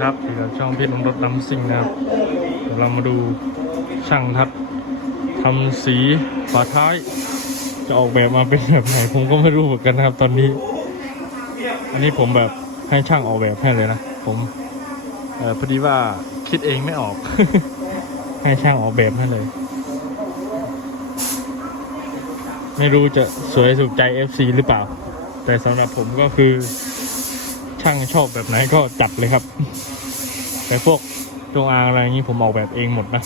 ครับอยู่กับช่องเพชรนมรถน้ำซิ่งนะครับเดี๋ยวเรามาดูช่างทัดทำสีฝาท้าย จะออกแบบมาเป็นแบบไหนผมก็ไม่รู้เหมือนกันนะครับ ตอนนี้ อันนี้ผมแบบให้ช่างออกแบบให้เลยนะ ผมออพอดีว่าคิดเองไม่ออก ให้ช่างออกแบบให้เลย ไม่รู้จะสวยถูกใจ FC หรือเปล่า แต่สำหรับผมก็คือช่างชอบแบบไหนก็จัดเลยครับ แต่พวกจงอางอะไรนี้ผมออกแบบเองหมดนะ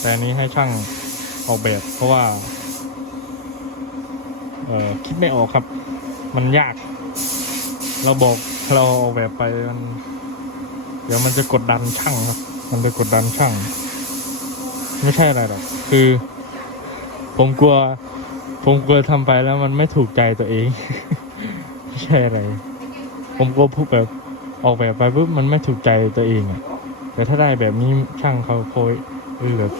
แต่อันนี้ให้ช่างออกแบบเพราะว่า เออคิดไม่ออกครับ มันยาก เราบอกเราออกแบบไปมัน เดี๋ยวมันจะกดดันช่างครับ มันไปกดดันช่าง ไม่ใช่อะไรหรอกคือ ผมกลัว ผมกลัวทำไปแล้วมันไม่ถูกใจตัวเอง ไม่ใช่อะไร ผมกลัวพูดแบบ ออกแบบไปปุ๊บมันไม่ถูกใจตัวเองอะแต่ถ้าได้แบบนี้ช่างเขาโพยเออแบบ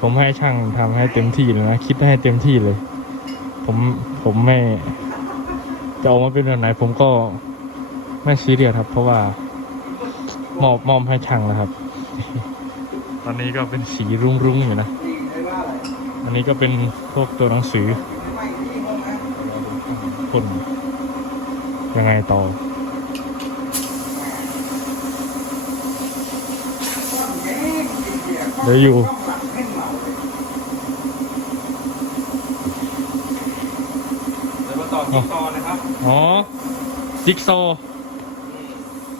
ผมให้ช่างทำให้เต็มที่เลยนะคิดให้เต็มที่เลย ผมผมไม่จะออกมาเป็นแบบไหน ผมก็ไม่ซีเรียสครับ เพราะว่ามอบมอบให้ช่างแล้วครับ ตอนนี้ก็เป็นสีรุ้งๆอยู่นะอันนี้ก็เป็นพวกตัวหนังสือคนยังไงต่อ เดี๋ยวอยู่เดี๋ยวมาต่อจิ๊กซอว์นะครับอ๋อจิ๊กซอว์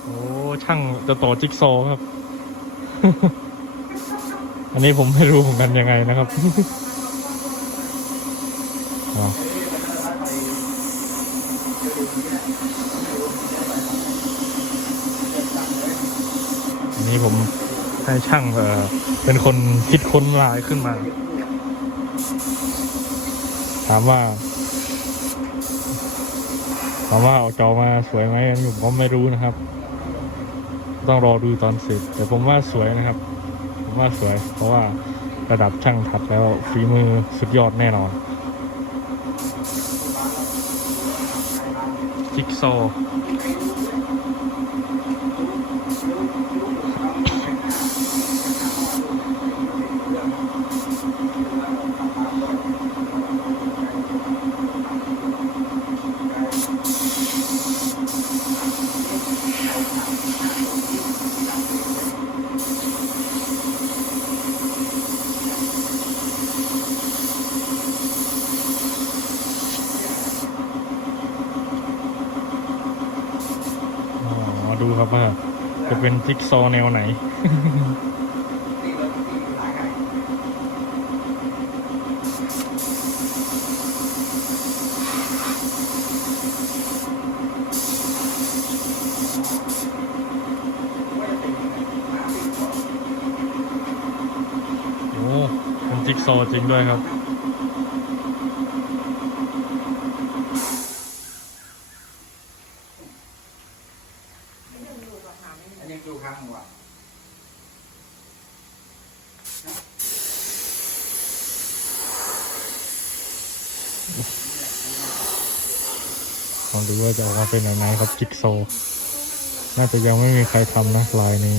โอ้ช่างจะต่อจิ๊กซอว์ครับ อันนี้ผมไม่รู้เหมือนกันยังไงนะครับอ๋ออันนี้ผม ให้ช่างเออเป็นคนคิดค้นลายขึ้นมา ถามว่าถามว่าออกจอมาสวยไหมอันนี้ผมก็ไม่รู้นะครับ ต้องรอดูตอนเสร็จแต่ผมว่าสวยนะครับ ผมว่าสวย เพราะว่าระดับช่างถัดแล้วฝีมือสุดยอดแน่นอนจิ๊กซอ ว่าจะเป็นจิ๊กซอแนวไหน โอ้ เป็นจิ๊กซอจริงด้วยครับ อันนี้ดูข้างว่ะลองดูว่าจะออกมาเป็นยังไงครับจิ๊กโซ น่าจะยังไม่มีใครทำนะลายนี้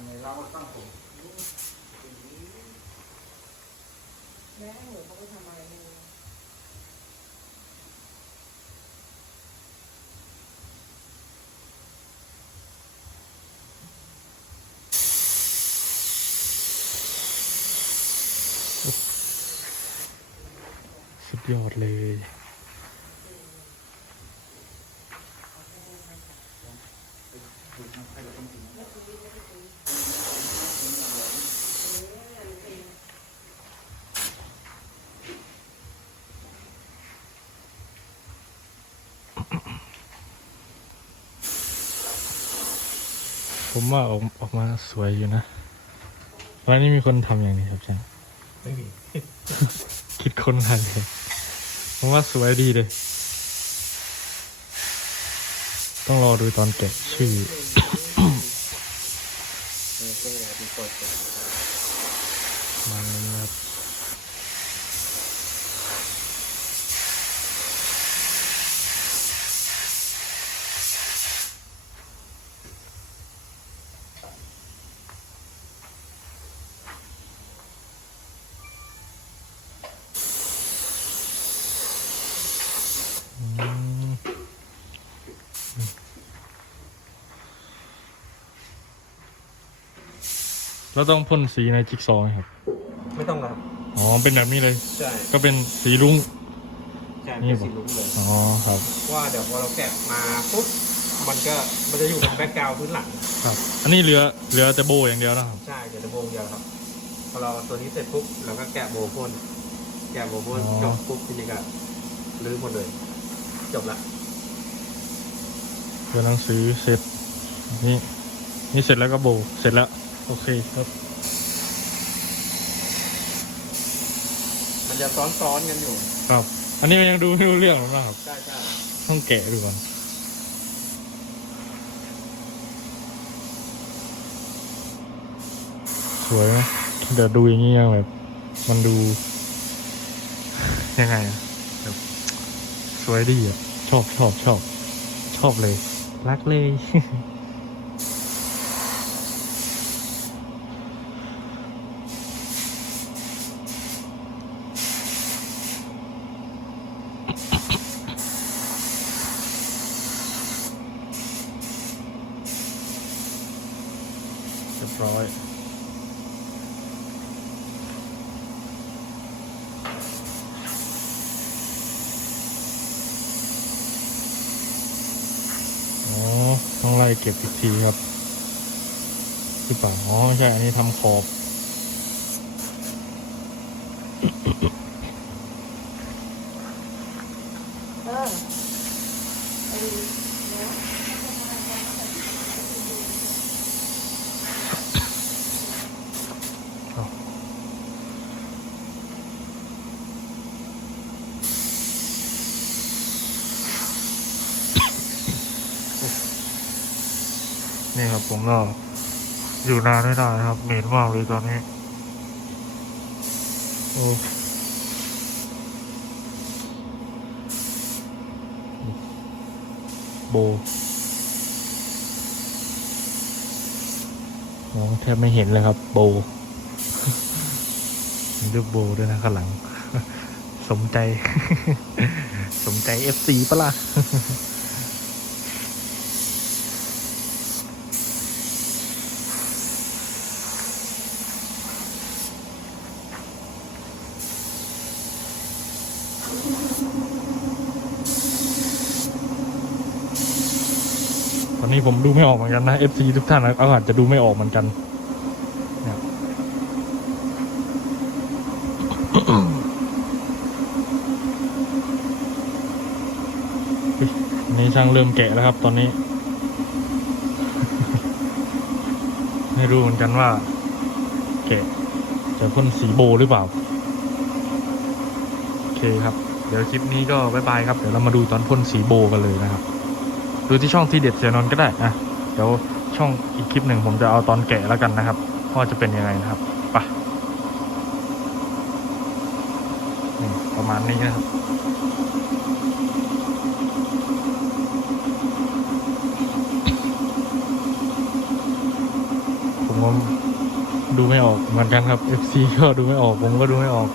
ังไงเราก็ต้องผมแม่หนูเขาไปทำอะไรเนี่ยสุดยอดเลย ผมว่าออกออกมาสวยอยู่นะร้านนี้มีคนทำอย่างนี้ครับอาจารย์ไม่มี คิดคนทันเลยผมว่าสวยดีเลย ต้องรอดูตอนแกะชื่อ มันนะครับอืม แล้วต้องพ่นสีในจิ๊กซอว์ไหมครับ ไม่ต้องครับอ๋อเป็นแบบนี้เลย ใช่ก็เป็นสีรุ้ง ใช่เป็นสีลุ้งเลยอ๋อครับ ว่าเดี๋ยวพอเราแกะมาปุ๊บมันก็มันจะอยู่เป็นแบ็กกราวด์พื้นหลัง ครับ อันนี้เหลือเหลือแต่โบอย่างเดียวนะครับ ใช่เดี๋ยวจะโบงเดียวครับ พอเราตัวนี้เสร็จปุ๊บเราก็แกะโบพ่นแกะโบพ่นอ๋อ จบปุ๊บทีนี้ก็รื้อหมดเลย จบละเรียนหนังสือเสร็จนี่นี่เสร็จแล้วก็โบเสร็จแล้ว โอเคครับ มันจะซ้อนๆกันอยู่ ครับ อันนี้ยังดูไม่รู้เรื่องหรอกนะครับ ใช่ใช่ต้องแกะดูก่อนสวยไหมเดี๋ยวดูอย่างนี้ยังแบบมันดู ยังไงอะแบบสวยดีอะชอบชอบชอบ ชอบเลย รักเลย บร้อยอ๋อต้องไล่เก็บอีกทีครับที่ป่าอ๋อใช่ อันนี้ทำขอบ เออไอ้เนาะ นี่ครับผมก็อยู่นานไม่ได้ครับเหม็นมากเลยตอนนี้ โอ้โบมองแทบไม่เห็นเลยครับ โบมีรูปโบด้วยนะข้างหลัง สมใจ สมใจเอฟซีปะล่ะ ตอนนี้ผมดูไม่ออกเหมือนกันนะ FC ทุกท่านอาจจะดูไม่ออกเหมือนกันเนี่ยนนี่ช่างเริ่มแกะแล้วครับ ตอนนี้ ไม่รู้เหมือนกันว่า แกะจะพ่นสีโบหรือเปล่า โอเคครับ เดี๋ยวคลิปนี้ก็บายบายครับ เดี๋ยวเรามาดูตอนพ่นสีโบกันเลยนะครับ ดูที่ช่องทีเด็ดเสียนนก็ได้นะเดี๋ยวช่องอีกคลิปหนึ่งผมจะเอาตอนแกะแล้วกันนะครับว่าจะเป็นยังไงนะครับไปนี่ประมาณนี้นะครับผมดูไม่ออกเหมือนกันครับ FC ก็ดูไม่ออกผมก็ดูไม่ออก